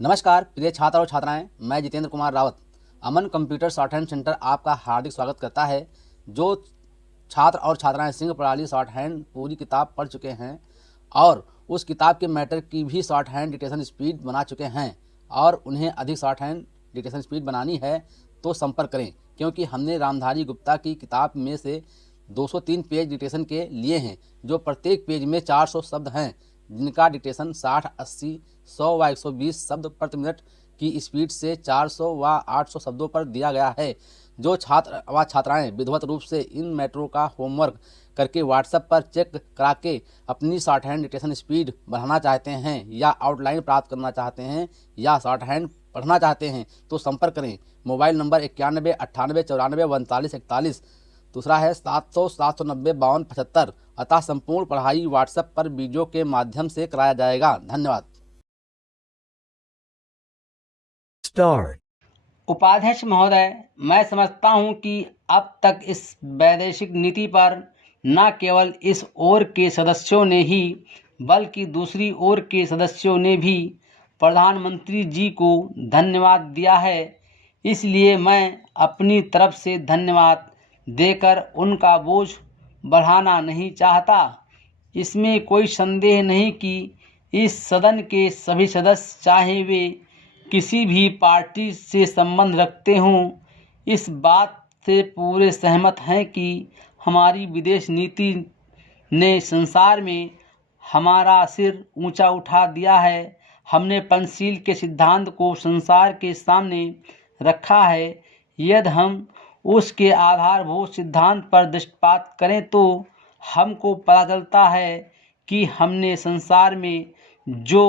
नमस्कार प्रिय छात्र और छात्राएं, मैं जितेंद्र कुमार रावत अमन कंप्यूटर शॉर्ट हैंड सेंटर आपका हार्दिक स्वागत करता है। जो छात्र और छात्राएं सिंह प्रणाली शॉर्ट हैंड पूरी किताब पढ़ चुके हैं और उस किताब के मैटर की भी शॉर्ट हैंड डिक्टेशन स्पीड बना चुके हैं और उन्हें अधिक शॉर्ट हैंड डिक्टेशन स्पीड बनानी है तो संपर्क करें, क्योंकि हमने रामधारी गुप्ता की किताब में से 203 पेज डिक्टेशन के लिए हैं, जो प्रत्येक पेज में 400 शब्द हैं, जिनका डिक्टेशन 60, 80, 100 व 120 शब्द प्रति मिनट की स्पीड से 400 व 800 शब्दों पर दिया गया है। जो छात्र व छात्राएं विधिवत रूप से इन मैटरों का होमवर्क करके व्हाट्सएप पर चेक करा के अपनी शॉर्ट हैंड डिक्टेशन स्पीड बढ़ाना चाहते हैं या आउटलाइन प्राप्त करना चाहते हैं या शॉर्ट हैंड पढ़ना चाहते हैं तो संपर्क करें। मोबाइल नंबर 91 98 94 39 41, दूसरा है 700 790 52 75। अतः संपूर्ण पढ़ाई व्हाट्सएप पर वीडियो के माध्यम से कराया जाएगा। धन्यवाद। उपाध्यक्ष महोदय, मैं समझता हूं कि अब तक इस वैदेशिक नीति पर न केवल इस ओर के सदस्यों ने ही बल्कि दूसरी ओर के सदस्यों ने भी प्रधानमंत्री जी को धन्यवाद दिया है। इसलिए मैं अपनी तरफ से धन्यवाद देकर उनका बोझ बढ़ाना नहीं चाहता। इसमें कोई संदेह नहीं कि इस सदन के सभी सदस्य, चाहे वे किसी भी पार्टी से संबंध रखते हों, इस बात से पूरे सहमत हैं कि हमारी विदेश नीति ने संसार में हमारा सिर ऊंचा उठा दिया है। हमने पंचशील के सिद्धांत को संसार के सामने रखा है। यदि हम उसके आधारभूत सिद्धांत पर दृष्टिपात करें तो हमको पता चलता है कि हमने संसार में जो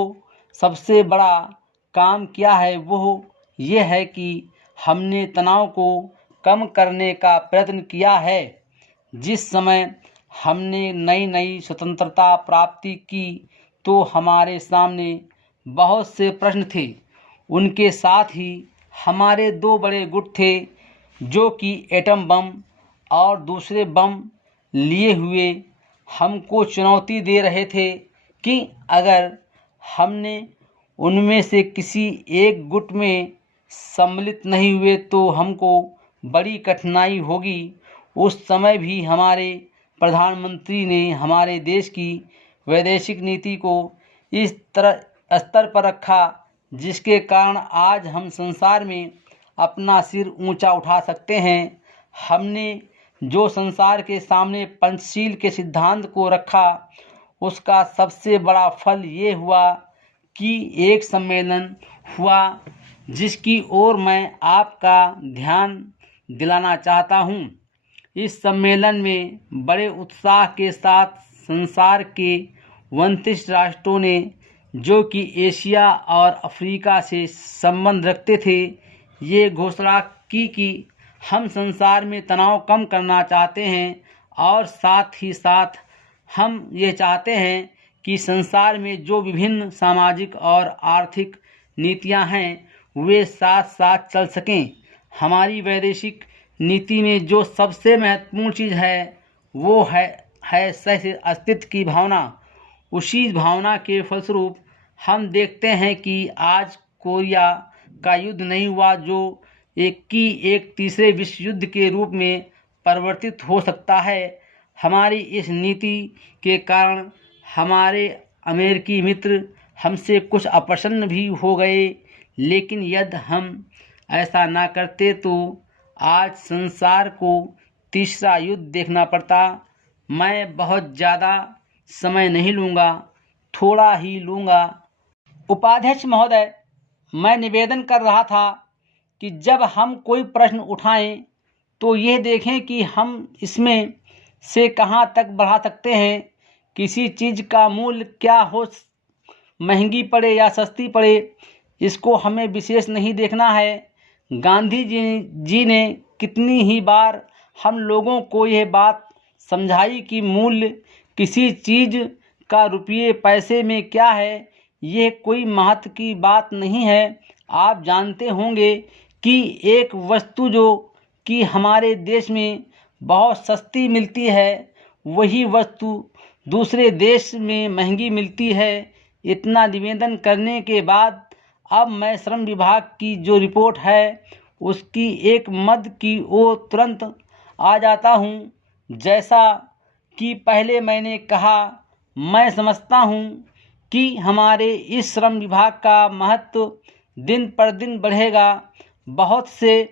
सबसे बड़ा काम किया है वो ये है कि हमने तनाव को कम करने का प्रयत्न किया है। जिस समय हमने नई नई स्वतंत्रता प्राप्ति की तो हमारे सामने बहुत से प्रश्न थे। उनके साथ ही हमारे दो बड़े गुट थे जो कि एटम बम और दूसरे बम लिए हुए हमको चुनौती दे रहे थे कि अगर हमने उनमें से किसी एक गुट में सम्मिलित नहीं हुए तो हमको बड़ी कठिनाई होगी। उस समय भी हमारे प्रधानमंत्री ने हमारे देश की वैदेशिक नीति को इस तरह स्तर पर रखा जिसके कारण आज हम संसार में अपना सिर ऊंचा उठा सकते हैं। हमने जो संसार के सामने पंचशील के सिद्धांत को रखा, उसका सबसे बड़ा फल ये हुआ कि एक सम्मेलन हुआ जिसकी ओर मैं आपका ध्यान दिलाना चाहता हूँ। इस सम्मेलन में बड़े उत्साह के साथ संसार के 29 राष्ट्रों ने, जो कि एशिया और अफ्रीका से संबंध रखते थे, ये घोषणा की कि हम संसार में तनाव कम करना चाहते हैं और साथ ही साथ हम ये चाहते हैं कि संसार में जो विभिन्न सामाजिक और आर्थिक नीतियां हैं वे साथ साथ चल सकें। हमारी वैदेशिक नीति में जो सबसे महत्वपूर्ण चीज़ है वो है सह अस्तित्व की भावना। उसी भावना के फलस्वरूप हम देखते हैं कि आज कोरिया का युद्ध नहीं हुआ, जो एक तीसरे विश्व युद्ध के रूप में परिवर्तित हो सकता है। हमारी इस नीति के कारण हमारे अमेरिकी मित्र हमसे कुछ अप्रसन्न भी हो गए, लेकिन यदि हम ऐसा ना करते तो आज संसार को तीसरा युद्ध देखना पड़ता। मैं बहुत ज़्यादा समय नहीं लूँगा, थोड़ा ही लूँगा। उपाध्यक्ष महोदय, मैं निवेदन कर रहा था कि जब हम कोई प्रश्न उठाएं तो यह देखें कि हम इसमें से कहां तक बढ़ा सकते हैं। किसी चीज़ का मूल्य क्या हो, महंगी पड़े या सस्ती पड़े, इसको हमें विशेष नहीं देखना है। गांधी जी ने कितनी ही बार हम लोगों को यह बात समझाई कि मूल्य किसी चीज़ का रुपये पैसे में क्या है, यह कोई महत्व की बात नहीं है। आप जानते होंगे कि एक वस्तु जो कि हमारे देश में बहुत सस्ती मिलती है, वही वस्तु दूसरे देश में महंगी मिलती है। इतना निवेदन करने के बाद अब मैं श्रम विभाग की जो रिपोर्ट है उसकी एक मद की ओर तुरंत आ जाता हूँ। जैसा कि पहले मैंने कहा, मैं समझता हूँ कि हमारे इस श्रम विभाग का महत्व दिन पर दिन बढ़ेगा। बहुत से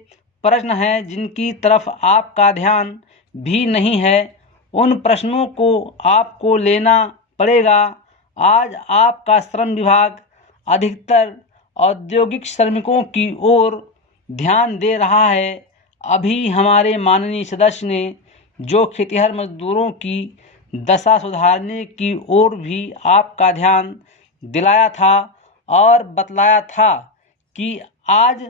प्रश्न हैं जिनकी तरफ आपका ध्यान भी नहीं है, उन प्रश्नों को आपको लेना पड़ेगा। आज आपका श्रम विभाग अधिकतर औद्योगिक श्रमिकों की ओर ध्यान दे रहा है। अभी हमारे माननीय सदस्य ने जो खेतिहर मजदूरों की दशा सुधारने की ओर भी आपका ध्यान दिलाया था और बतलाया था कि आज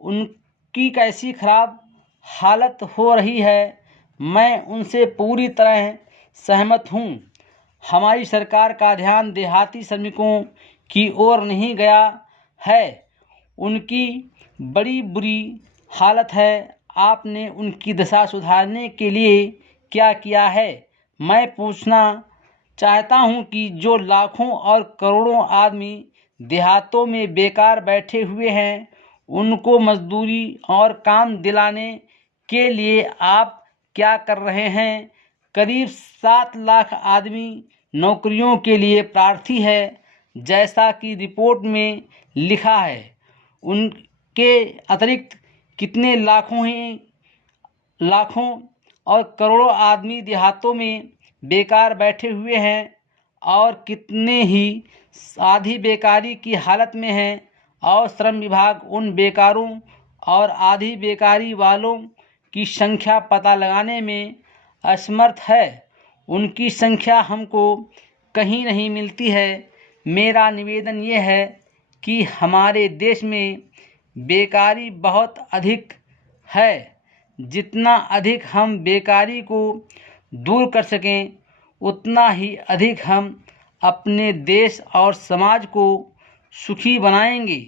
उनकी कैसी खराब हालत हो रही है, मैं उनसे पूरी तरह सहमत हूँ। हमारी सरकार का ध्यान देहाती श्रमिकों की ओर नहीं गया है, उनकी बड़ी बुरी हालत है। आपने उनकी दशा सुधारने के लिए क्या किया है? मैं पूछना चाहता हूं कि जो लाखों और करोड़ों आदमी देहातों में बेकार बैठे हुए हैं, उनको मजदूरी और काम दिलाने के लिए आप क्या कर रहे हैं? करीब 7 लाख आदमी नौकरियों के लिए प्रार्थी है, जैसा कि रिपोर्ट में लिखा है। उनके अतिरिक्त कितने लाखों और करोड़ों आदमी देहातों में बेकार बैठे हुए हैं और कितने ही आधी बेकारी की हालत में हैं, और श्रम विभाग उन बेकारों और आधी बेकारी वालों की संख्या पता लगाने में असमर्थ है। उनकी संख्या हमको कहीं नहीं मिलती है। मेरा निवेदन ये है कि हमारे देश में बेकारी बहुत अधिक है। जितना अधिक हम बेकारी को दूर कर सकें, उतना ही अधिक हम अपने देश और समाज को सुखी बनाएंगे।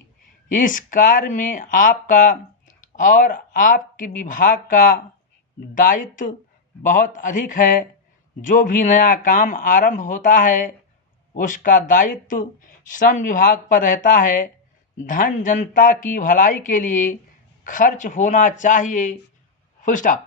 इस कार्य में आपका और आपके विभाग का दायित्व बहुत अधिक है। जो भी नया काम आरंभ होता है, उसका दायित्व श्रम विभाग पर रहता है। धन जनता की भलाई के लिए खर्च होना चाहिए। Full stop.